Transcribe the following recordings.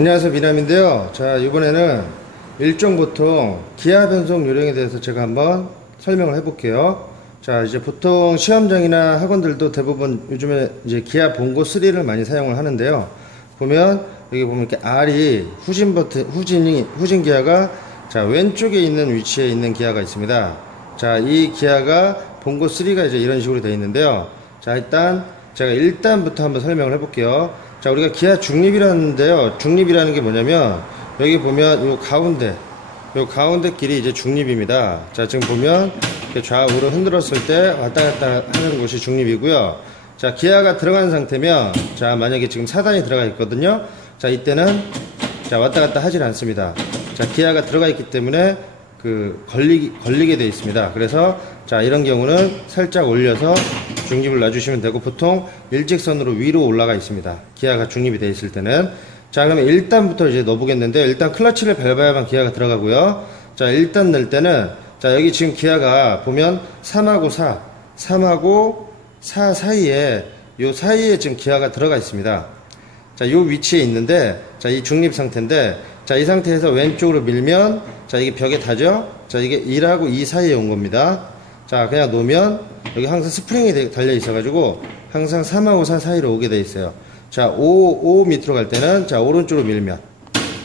안녕하세요, 미남인데요. 자, 이번에는 일종보통 기아 변속 요령에 대해서 제가 한번 설명을 해볼게요. 자, 이제 보통 시험장이나 학원들도 대부분 요즘에 이제 기아 봉고 3를 많이 사용을 하는데요. 보면 여기 보면 이렇게 R이 후진 기아가 자, 왼쪽에 있는 위치에 있는 기아가 있습니다. 자, 이 기아가 봉고 3가 이제 이런 식으로 되어 있는데요. 자, 일단 제가 1단부터 한번 설명을 해볼게요. 자, 우리가 기아 중립이라는데요. 중립이라는 게 뭐냐면 여기 보면 요 가운데 길이 이제 중립입니다. 자, 지금 보면 좌우로 흔들었을 때 왔다 갔다 하는 곳이 중립이고요. 자, 기아가 들어간 상태면 자, 만약에 지금 4단이 들어가 있거든요. 자, 이때는 자, 왔다 갔다 하질 않습니다. 자, 기아가 들어가 있기 때문에 걸리게 되어 있습니다. 그래서 자, 이런 경우는 살짝 올려서 중립을 놔주시면 되고, 보통 일직선으로 위로 올라가 있습니다. 기아가 중립이 되어 있을 때는. 자, 그러면 1단부터 이제 넣어보겠는데, 일단 클러치를 밟아야만 기아가 들어가고요. 자, 1단 넣을 때는 자, 여기 지금 기아가 보면 3하고 4 사이에 요 사이에 지금 기아가 들어가 있습니다. 자, 요 위치에 있는데, 자, 이 중립 상태인데, 자, 이 상태에서 왼쪽으로 밀면 자, 이게 벽에 닿죠? 자, 이게 1하고 2 사이에 온 겁니다. 자, 그냥 놓으면 여기 항상 스프링이 달려 있어가지고 항상 3하고 4 사이로 오게 돼 있어요. 자, 5 밑으로 갈 때는 자, 오른쪽으로 밀면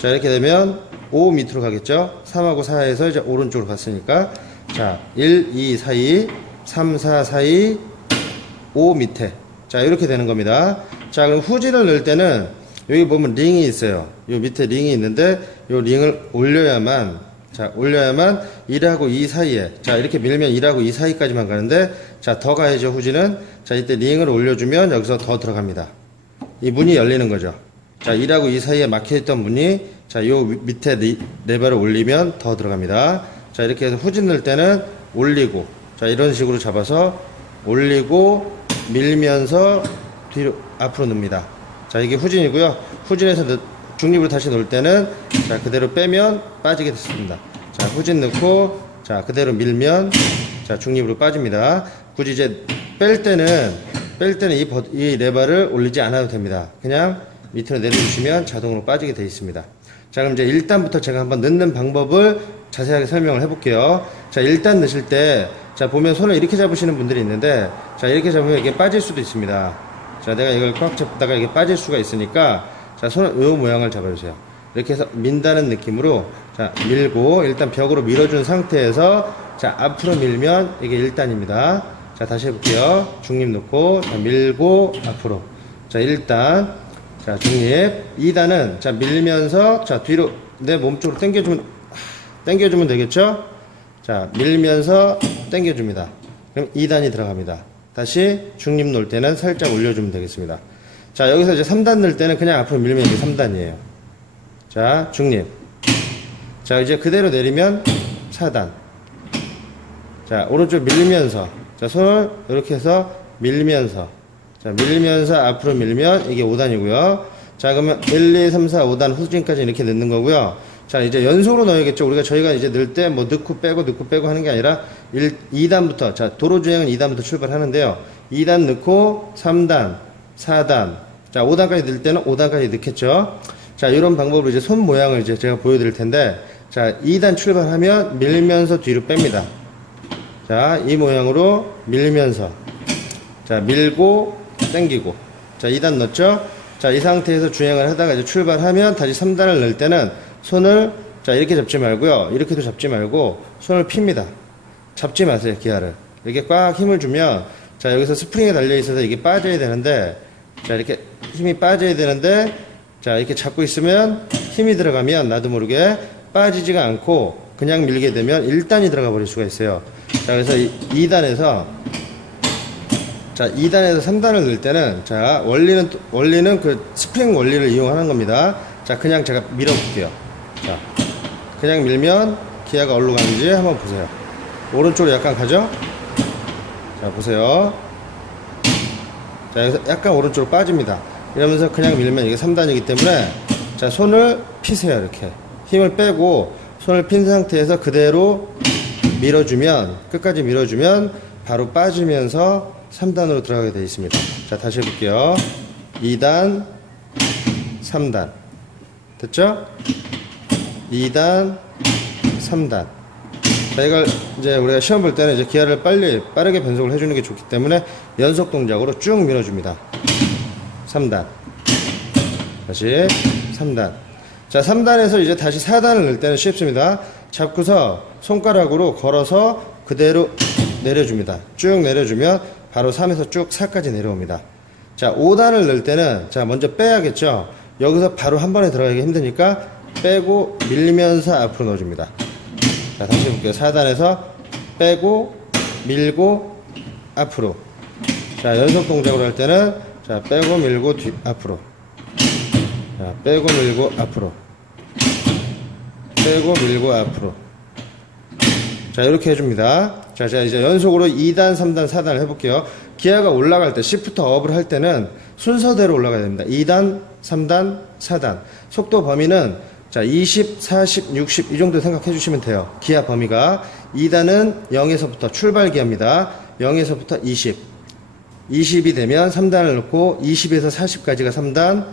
자, 이렇게 되면 5 밑으로 가겠죠? 3하고 4에서 이제 오른쪽으로 갔으니까 자, 1, 2 사이, 3, 4 사이, 5 밑에 자, 이렇게 되는 겁니다. 자, 그럼 후진을 넣을 때는 여기 보면 링이 있어요. 요 밑에 링이 있는데 요 링을 올려야만 1하고 2 사이에 자, 이렇게 밀면 1하고 2 사이까지만 가는데 자, 더 가야죠. 후진은 자, 이때 링을 올려주면 여기서 더 들어갑니다. 이 문이 열리는 거죠. 자, 1하고 2 사이에 막혀있던 문이 자, 요 밑에 레버를 올리면 더 들어갑니다. 자, 이렇게 해서 후진 넣을 때는 올리고 자, 이런 식으로 잡아서 올리고 밀면서 뒤로 앞으로 넣습니다. 자, 이게 후진이고요. 후진에서 중립으로 다시 놓을 때는 자, 그대로 빼면 빠지게 됐습니다. 자, 후진 넣고 자, 그대로 밀면 자, 중립으로 빠집니다. 굳이 이제 뺄 때는 이 레버를 올리지 않아도 됩니다. 그냥 밑으로 내려주시면 자동으로 빠지게 되어 있습니다. 자, 그럼 이제 1단부터 제가 한번 넣는 방법을 자세하게 설명을 해볼게요. 자, 1단 넣으실 때 자, 보면 손을 이렇게 잡으시는 분들이 있는데 자, 이렇게 잡으면 이게 빠질 수도 있습니다. 자, 내가 이걸 꽉 잡다가 이게 빠질 수가 있으니까 자, 손을 이 모양을 잡아주세요. 이렇게 해서 민다는 느낌으로 자, 밀고 일단 벽으로 밀어준 상태에서 자, 앞으로 밀면 이게 1단입니다. 자, 다시 해볼게요. 중립 놓고 자, 밀고 앞으로 자, 1단 자, 중립. 2단은 자, 밀면서 자, 뒤로 내 몸쪽으로 당겨주면 되겠죠? 자, 밀면서 당겨줍니다. 그럼 2단이 들어갑니다. 다시 중립 놓을 때는 살짝 올려주면 되겠습니다. 자, 여기서 이제 3단 넣을 때는 그냥 앞으로 밀면 이게 3단이에요. 자, 중립. 자, 이제 그대로 내리면 4단. 자, 오른쪽 밀면서. 자, 손을 이렇게 해서 밀면서. 자, 밀면서 앞으로 밀면 이게 5단이고요. 자, 그러면 1, 2, 3, 4, 5단 후진까지 이렇게 넣는 거고요. 자, 이제 연속으로 넣어야겠죠. 저희가 이제 넣을 때 뭐 넣고 빼고 하는 게 아니라 2단부터. 자, 도로주행은 2단부터 출발하는데요. 2단 넣고 3단, 4단. 자, 5단까지 넣을 때는 5단까지 넣겠죠. 자, 이런 방법으로 이제 손 모양을 이제 제가 보여드릴 텐데, 자, 2단 출발하면 밀면서 뒤로 뺍니다. 자, 이 모양으로 밀면서. 자, 밀고, 당기고. 자, 2단 넣었죠? 자, 이 상태에서 주행을 하다가 이제 출발하면 다시 3단을 넣을 때는 손을 자, 이렇게 잡지 말고요. 이렇게도 잡지 말고 손을 핍니다. 잡지 마세요, 기아를. 이렇게 꽉 힘을 주면 자, 여기서 스프링이 달려 있어서 이게 빠져야 되는데 자, 이렇게 힘이 빠져야 되는데 자, 이렇게 잡고 있으면 힘이 들어가면 나도 모르게 빠지지가 않고 그냥 밀게 되면 1단이 들어가 버릴 수가 있어요. 자, 그래서 2단에서 자, 2단에서 3단을 넣을 때는 자, 원리는 그 스프링 원리를 이용하는 겁니다. 자, 그냥 제가 밀어볼게요. 자, 그냥 밀면 기아가 어디로 가는지 한번 보세요. 오른쪽으로 약간 가죠? 자, 보세요. 자, 여기서 약간 오른쪽으로 빠집니다. 이러면서 그냥 밀면 이게 3단이기 때문에 자, 손을 피세요. 이렇게 힘을 빼고 손을 핀 상태에서 그대로 밀어주면 끝까지 밀어주면 바로 빠지면서 3단으로 들어가게 되어 있습니다. 자, 다시 해볼게요. 2단 3단 됐죠? 2단, 3단. 자, 이걸 이제 우리가 시험 볼 때는 이제 기아를 빠르게 변속을 해주는 게 좋기 때문에 연속 동작으로 쭉 밀어줍니다. 3단. 다시 3단. 자, 3단에서 이제 다시 4단을 넣을 때는 쉽습니다. 잡고서 손가락으로 걸어서 그대로 내려줍니다. 쭉 내려주면 바로 3에서 쭉 4까지 내려옵니다. 자, 5단을 넣을 때는 자, 먼저 빼야겠죠? 여기서 바로 한 번에 들어가기 힘드니까 빼고 밀면서 앞으로 넣어줍니다. 자, 다시 해볼게요. 4단에서 빼고 밀고 앞으로. 자, 연속 동작으로 할 때는 자, 빼고 밀고 앞으로. 자, 빼고 밀고 앞으로. 빼고 밀고 앞으로. 자, 이렇게 해줍니다. 자, 이제 연속으로 2단, 3단, 4단을 해볼게요. 기아가 올라갈 때, 시프트 업을 할 때는 순서대로 올라가야 됩니다. 2단, 3단, 4단. 속도 범위는 자, 20, 40, 60 이 정도 생각해 주시면 돼요. 기아 범위가. 2단은 0에서부터 출발 기아입니다. 0에서부터 20. 20이 되면 3단을 넣고 20에서 40까지가 3단.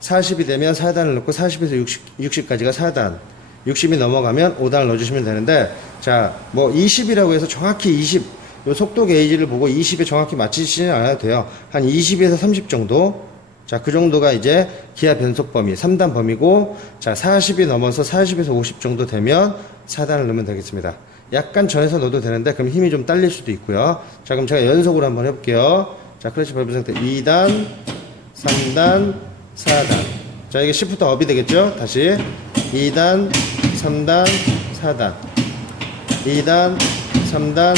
40이 되면 4단을 넣고 40에서 60까지가 4단. 60이 넘어가면 5단을 넣어주시면 되는데, 자, 뭐 20이라고 해서 정확히 20, 요 속도 게이지를 보고 20에 정확히 맞추시지 않아도 돼요. 한 20에서 30 정도. 자, 그 정도가 이제 기아 변속 범위, 3단 범위고, 자, 40이 넘어서 40에서 50 정도 되면 4단을 넣으면 되겠습니다. 약간 전에서 넣어도 되는데, 그럼 힘이 좀 딸릴 수도 있고요. 자, 그럼 제가 연속으로 한번 해볼게요. 자, 클러치 밟은 상태 2단, 3단, 4단. 자, 이게 시프트 업이 되겠죠? 다시 2단, 3단, 4단. 2단, 3단,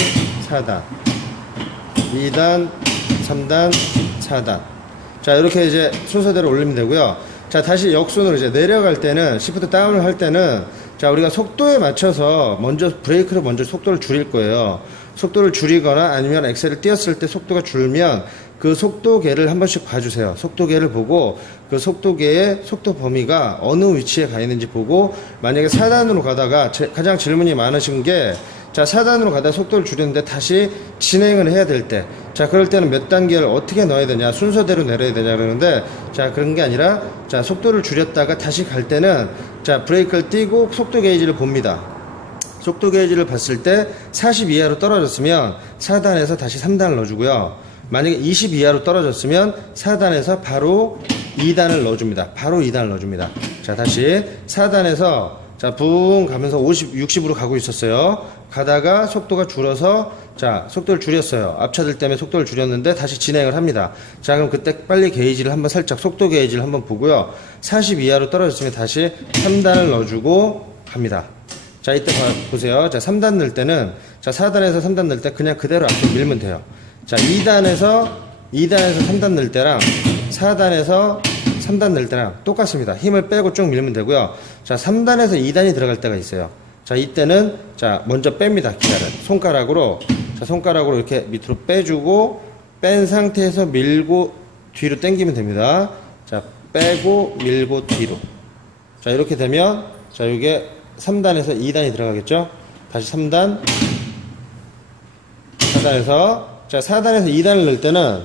4단. 2단, 3단, 4단. 자, 이렇게 이제 순서대로 올리면 되고요. 자, 다시 역순으로 이제 내려갈 때는, 시프트 다운을 할 때는, 자, 우리가 속도에 맞춰서 브레이크를 먼저 속도를 줄일 거예요. 속도를 줄이거나 아니면 엑셀을 띄었을 때 속도가 줄면 그 속도계를 한 번씩 봐주세요. 속도계를 보고 그 속도계의 속도 범위가 어느 위치에 가 있는지 보고, 만약에 4단으로 가다가 가장 질문이 많으신 게, 자, 4단으로 가다 속도를 줄였는데 다시 진행을 해야 될 때, 자, 그럴 때는 몇 단계를 어떻게 넣어야 되냐, 순서대로 내려야 되냐 그러는데, 자, 그런 게 아니라, 자, 속도를 줄였다가 다시 갈 때는, 자, 브레이크를 띄고 속도 게이지를 봅니다. 속도 게이지를 봤을 때 40 이하로 떨어졌으면 4단에서 다시 3단을 넣어주고요. 만약에 20 이하로 떨어졌으면 4단에서 바로 2단을 넣어줍니다. 바로 2단을 넣어줍니다. 자, 다시 4단에서 자, 붕 가면서 50, 60으로 가고 있었어요. 가다가 속도가 줄어서, 자, 속도를 줄였어요. 앞차들 때문에 속도를 줄였는데 다시 진행을 합니다. 자, 그럼 그때 빨리 게이지를 한번 살짝, 속도 게이지를 한번 보고요. 40 이하로 떨어졌으면 다시 3단을 넣어주고 갑니다. 자, 이때 보세요. 자, 3단 넣을 때는, 자, 4단에서 3단 넣을 때 그냥 그대로 앞으로 밀면 돼요. 자, 2단에서 3단 넣을 때랑 4단에서 3단 넣을 때랑 똑같습니다. 힘을 빼고 쭉 밀면 되고요. 자, 3단에서 2단이 들어갈 때가 있어요. 자, 이때는, 자, 먼저 뺍니다. 기아를. 손가락으로, 자, 손가락으로 이렇게 밑으로 빼주고, 뺀 상태에서 밀고 뒤로 당기면 됩니다. 자, 빼고 밀고 뒤로. 자, 이렇게 되면, 자, 이게 3단에서 2단이 들어가겠죠? 다시 3단, 4단에서, 자, 4단에서 2단을 넣을 때는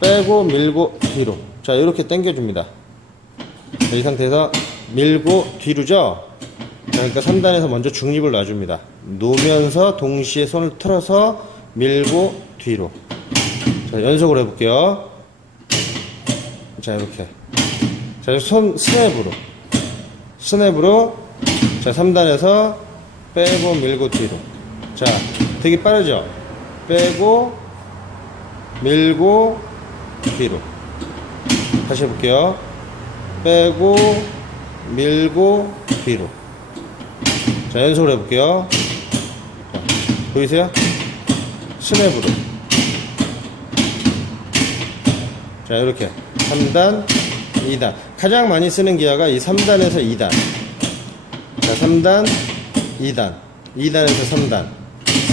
빼고 밀고 뒤로. 자, 이렇게 당겨줍니다. 자, 이 상태에서 밀고 뒤로죠? 자, 그러니까 3단에서 먼저 중립을 놔줍니다. 놓으면서 동시에 손을 틀어서 밀고 뒤로. 자, 연속으로 해볼게요. 자, 이렇게. 자, 손 스냅으로. 자, 3단에서 빼고 밀고 뒤로. 자, 되게 빠르죠? 빼고 밀고 뒤로. 다시 해볼게요. 빼고 밀고 뒤로. 자, 연속으로 해볼게요. 자, 보이세요? 스냅으로. 자, 이렇게 3단 2단. 가장 많이 쓰는 기아가 이 3단에서 2단. 자, 3단 2단 2단에서 3단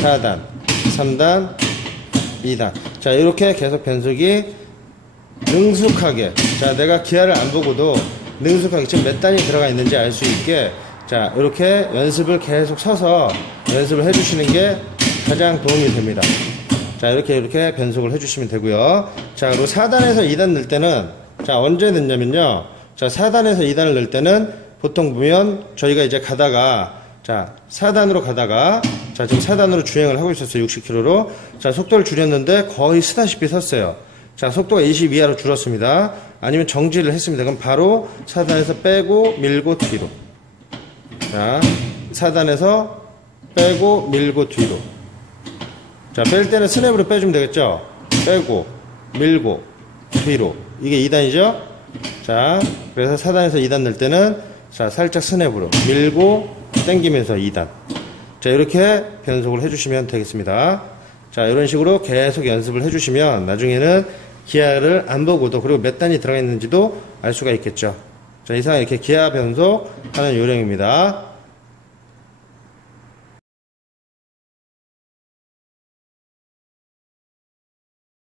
4단 3단 2단. 자, 이렇게 계속 변속이 능숙하게, 자, 내가 기아를 안 보고도 능숙하게 지금 몇 단이 들어가 있는지 알 수 있게, 자, 이렇게 연습을 계속 서서 연습을 해주시는 게 가장 도움이 됩니다. 자, 이렇게 변속을 해주시면 되고요. 자, 그리고 4단에서 2단 넣을 때는, 자, 언제 넣냐면요. 자, 4단에서 2단을 넣을 때는 보통 보면 저희가 이제 가다가 자, 4단으로 가다가 자, 지금 4단으로 주행을 하고 있었어요. 60km로. 자, 속도를 줄였는데 거의 쓰다시피 섰어요. 자, 속도가 20 이하로 줄었습니다. 아니면 정지를 했습니다. 그럼 바로 4단에서 빼고 밀고 뒤로. 자, 4단에서 빼고 밀고 뒤로. 자, 뺄 때는 스냅으로 빼주면 되겠죠? 빼고 밀고 뒤로. 이게 2단이죠? 자, 그래서 4단에서 2단 넣을 때는 자, 살짝 스냅으로 밀고 당기면서 2단. 자, 이렇게 변속을 해주시면 되겠습니다. 자, 이런 식으로 계속 연습을 해주시면 나중에는 기아를 안 보고도 그리고 몇 단이 들어가 있는지도 알 수가 있겠죠. 자, 이상 이렇게 기아 변속 하는 요령입니다.